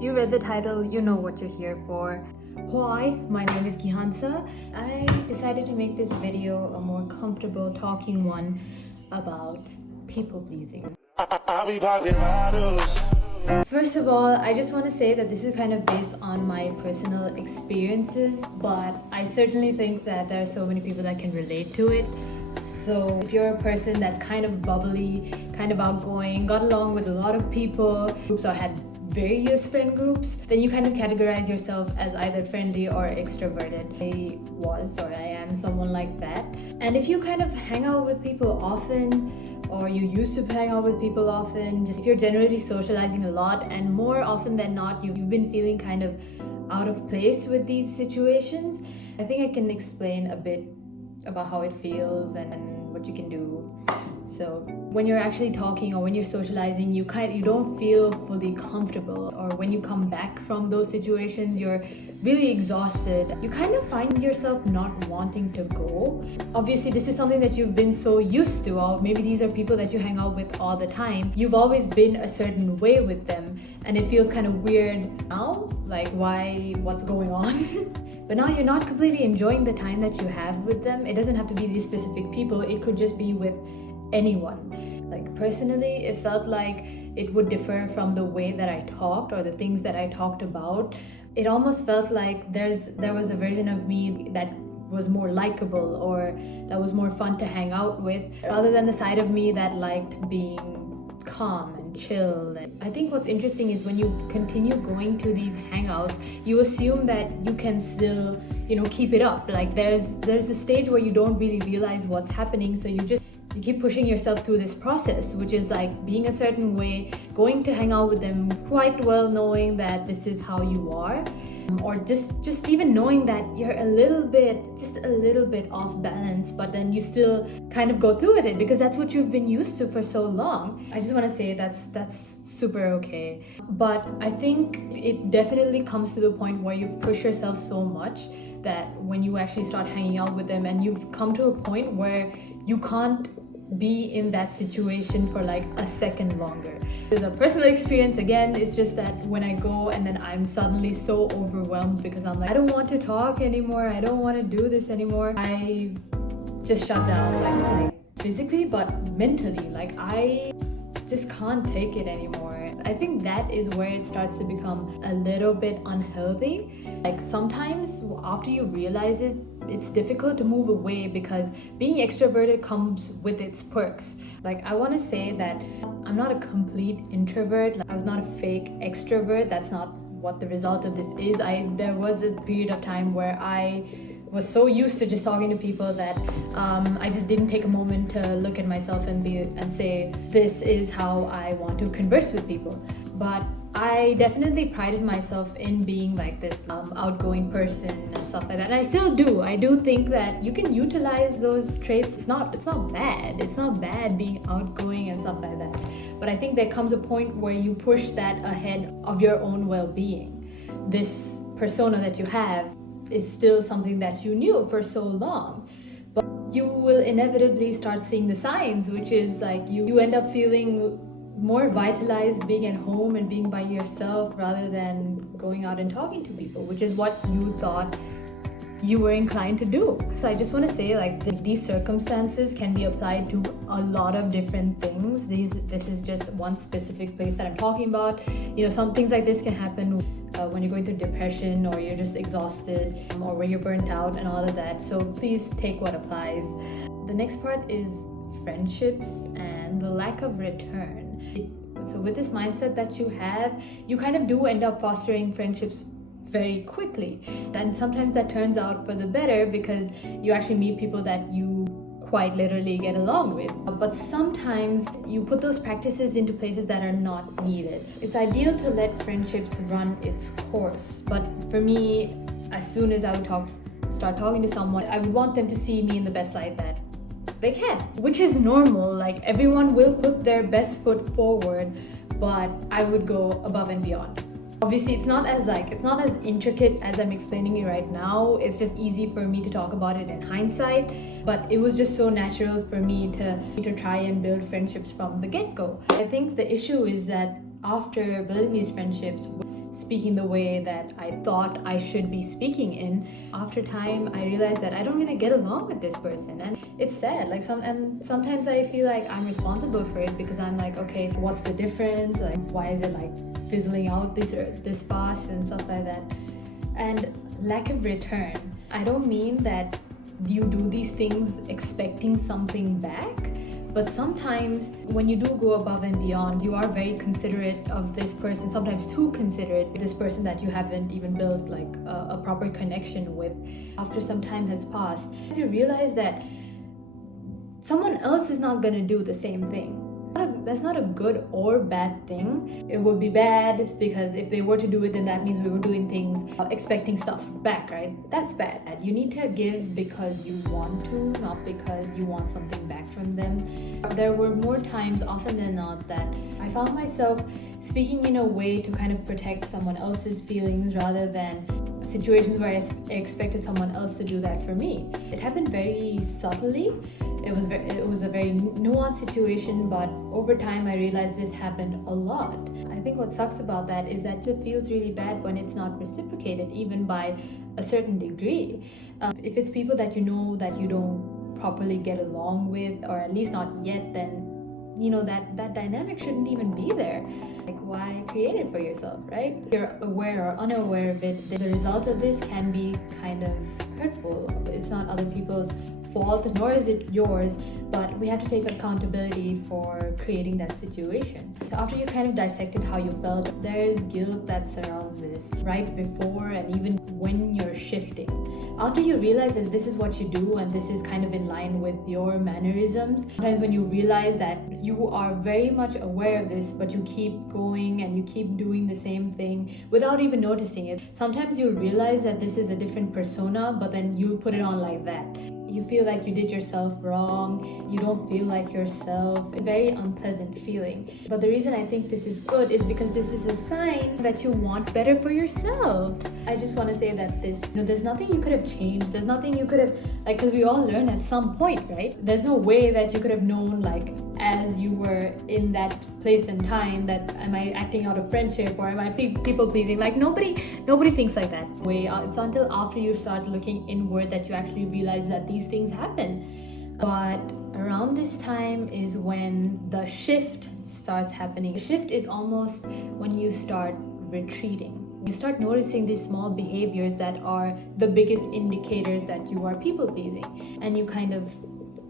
You read the title, you know what you're here for. Hi, my name is Gihansa. I decided to make this video a more comfortable talking one about people pleasing. First of all, I just want to say that this is kind of based on my personal experiences, but I certainly think that there are so many people that can relate to it. So if you're a person that's kind of bubbly, kind of outgoing, got along with a lot of people, groups or had various friend groups, then you kind of categorize yourself as either friendly or extroverted. I was or I am someone like that. And if you kind of hang out with people often, or you used to hang out with people often, just if you're generally socializing a lot and more often than not you've been feeling kind of out of place with these situations, I think I can explain a bit about how it feels and what you can do. So when you're actually talking or when you're socializing, you don't feel fully comfortable, or when you come back from those situations, you're really exhausted. You kind of find yourself not wanting to go. Obviously, this is something that you've been so used to, or maybe these are people that you hang out with all the time. You've always been a certain way with them, and it feels kind of weird now, like what's going on? But now you're not completely enjoying the time that you have with them. It doesn't have to be these specific people, it could just be with anyone. Like personally, it felt like it would differ from the way that I talked or the things that I talked about. It almost felt like there was a version of me that was more likable or that was more fun to hang out with, rather than the side of me that liked being calm and chill. And I think what's interesting is when you continue going to these hangouts, you assume that you can still, keep it up. Like there's a stage where you don't really realize what's happening, so you keep pushing yourself through this process, which is like being a certain way, going to hang out with them quite well knowing that this is how you are, or just even knowing that you're just a little bit off balance, but then you still kind of go through with it because that's what you've been used to for so long. I just want to say that's super okay. But I think it definitely comes to the point where you've pushed yourself so much that when you actually start hanging out with them and you've come to a point where you can't be in that situation for like a second longer. There's a personal experience again. It's just that when I go and then I'm suddenly so overwhelmed because I'm like, I don't want to talk anymore, I don't want to do this anymore. I just shut down, like physically but mentally. Like I just can't take it anymore. I think that is where it starts to become a little bit unhealthy. Like sometimes after you realize it, it's difficult to move away because being extroverted comes with its perks. Like I want to say that I'm not a complete introvert. Like, I was not a fake extrovert. That's not what the result of this is. There was a period of time where I was so used to just talking to people that I just didn't take a moment to look at myself and say, this is how I want to converse with people. But I definitely prided myself in being like this outgoing person and stuff like that. And I still do. I do think that you can utilize those traits. It's not bad. It's not bad being outgoing and stuff like that. But I think there comes a point where you push that ahead of your own well-being. This persona that you have is still something that you knew for so long, but you will inevitably start seeing the signs, which is like you end up feeling more vitalized being at home and being by yourself rather than going out and talking to people, which is what you thought you were inclined to do. So I just want to say, like, these circumstances can be applied to a lot of different things. This is just one specific place that I'm talking about. Some things like this can happen when you're going through depression, or you're just exhausted, or when you're burnt out and all of that. So please take what applies. The next part is friendships and the lack of return. So with this mindset that you have, you kind of do end up fostering friendships very quickly, and sometimes that turns out for the better because you actually meet people that you quite literally get along with. But sometimes you put those practices into places that are not needed. It's ideal to let friendships run its course, but for me, as soon as I would start talking to someone, I would want them to see me in the best light that they can, which is normal. Like everyone will put their best foot forward, but I would go above and beyond. Obviously, it's not as intricate as I'm explaining it right now. It's just easy for me to talk about it in hindsight, but it was just so natural for me to try and build friendships from the get-go. I think the issue is that after building these friendships, speaking the way that I thought I should be speaking in. After time, I realized that I don't really get along with this person, and it's sad. Sometimes I feel like I'm responsible for it, because I'm like, okay, what's the difference? Like, why is it like fizzling out this fast and stuff like that? And lack of return. I don't mean that you do these things expecting something back, but sometimes when you do go above and beyond, you are very considerate of this person, sometimes too considerate of this person that you haven't even built like a proper connection with. After some time has passed, you realize that someone else is not going to do the same thing. That's not a good or bad thing. It would be bad because if they were to do it, then that means we were doing things expecting stuff back, right? That's bad. You need to give because you want to, not because you want something back from them. There were more times, often than not, that I found myself speaking in a way to kind of protect someone else's feelings rather than situations where I expected someone else to do that for me. It happened very subtly. It was a very nuanced situation, but over time I realized this happened a lot. I think what sucks about that is that it feels really bad when it's not reciprocated, even by a certain degree. If it's people that you know that you don't properly get along with, or at least not yet, then that dynamic shouldn't even be there. Like, why create it for yourself, right? If you're aware or unaware of it, the result of this can be kind of hurtful. It's not other people's fault, nor is it yours, but we have to take accountability for creating that situation. So after you kind of dissected how you felt, there is guilt that surrounds this right before and even when you're shifting. After you realize that this is what you do and this is kind of in line with your mannerisms, sometimes when you realize that you are very much aware of this, but you keep going and you keep doing the same thing without even noticing it, sometimes you realize that this is a different persona, but then you put it on like that. You feel like you did yourself wrong, you don't feel like yourself. A very unpleasant feeling. But the reason I think this is good is because this is a sign that you want better for yourself. I just want to say that there's nothing you could have changed. There's nothing you could have, because we all learn at some point, right? There's no way that you could have known, as you were in that place and time, that am I acting out of friendship or am I people pleasing? Nobody thinks like that. It's until after you start looking inward that you actually realize that these things happen. But around this time is when the shift starts happening. The shift is almost when you start retreating. You start noticing these small behaviors that are the biggest indicators that you are people pleasing, and you kind of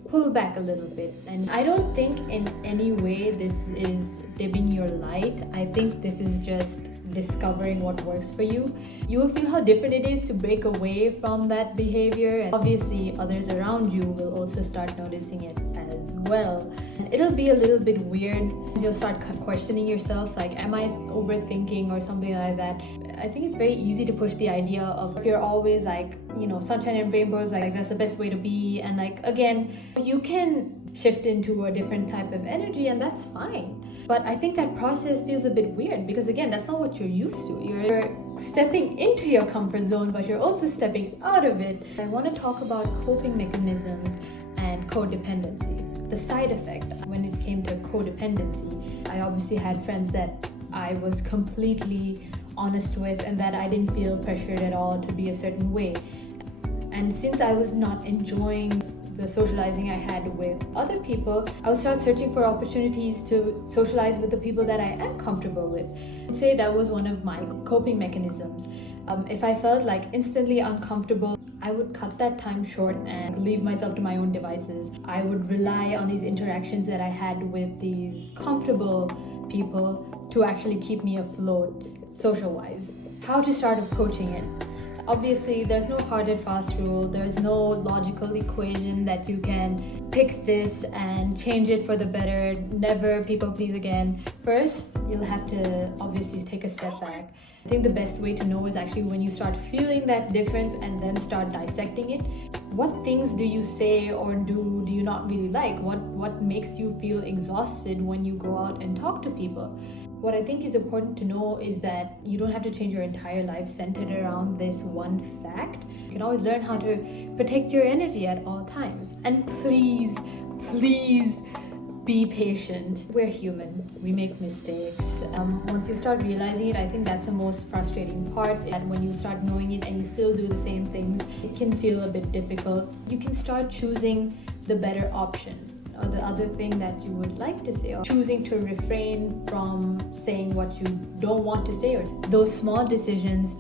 pull back a little bit. And I don't think in any way this is dimming your light. I think this is just discovering what works for you. You will feel how different it is to break away from that behavior, and obviously others around you will also start noticing it as well. And it'll be a little bit weird. You'll start questioning yourself, am I overthinking or something like that. I think it's very easy to push the idea of, if you're always sunshine and rainbows, that's the best way to be, and again, you can shift into a different type of energy, and that's fine. But I think that process feels a bit weird because, again, that's not what you're used to. You're stepping into your comfort zone, but you're also stepping out of it. I want to talk about coping mechanisms and codependency. The side effect when it came to codependency, I obviously had friends that I was completely honest with and that I didn't feel pressured at all to be a certain way. And since I was not enjoying the socializing I had with other people, I would start searching for opportunities to socialize with the people that I am comfortable with. I'd say that was one of my coping mechanisms. If I felt instantly uncomfortable, I would cut that time short and leave myself to my own devices. I would rely on these interactions that I had with these comfortable people to actually keep me afloat social-wise. How to start approaching it? Obviously, there's no hard and fast rule. There's no logical equation that you can pick this and change it for the better, never people please again. First, you'll have to obviously take a step back. I think the best way to know is actually when you start feeling that difference and then start dissecting it. What things do you say or do you not really like? What makes you feel exhausted when you go out and talk to people? What I think is important to know is that you don't have to change your entire life centered around this one fact. You can always learn how to protect your energy at all times. And please be patient. We're human. We make mistakes. Once you start realizing it, I think that's the most frustrating part. That when you start knowing it and you still do the same things, it can feel a bit difficult. You can start choosing the better option, or the other thing that you would like to say, or choosing to refrain from saying what you don't want to say. Or those small decisions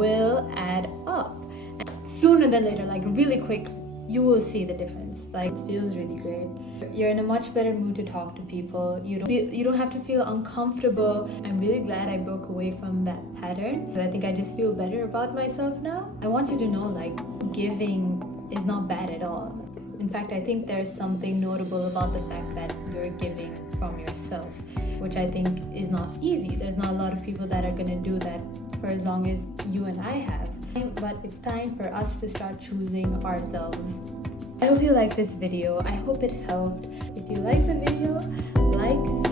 will add up. And sooner than later, like really quick, you will see the difference. Like, it feels really great. You're in a much better mood to talk to people. You don't have to feel uncomfortable. I'm really glad I broke away from that pattern. I think I just feel better about myself now. I want you to know, like, giving is not bad at all. In fact, I think there's something notable about the fact that you're giving from yourself, which I think is not easy. There's not a lot of people that are gonna do that for as long as you and I have. But it's time for us to start choosing ourselves. I hope you like this video. I hope it helped. If you like the video, like,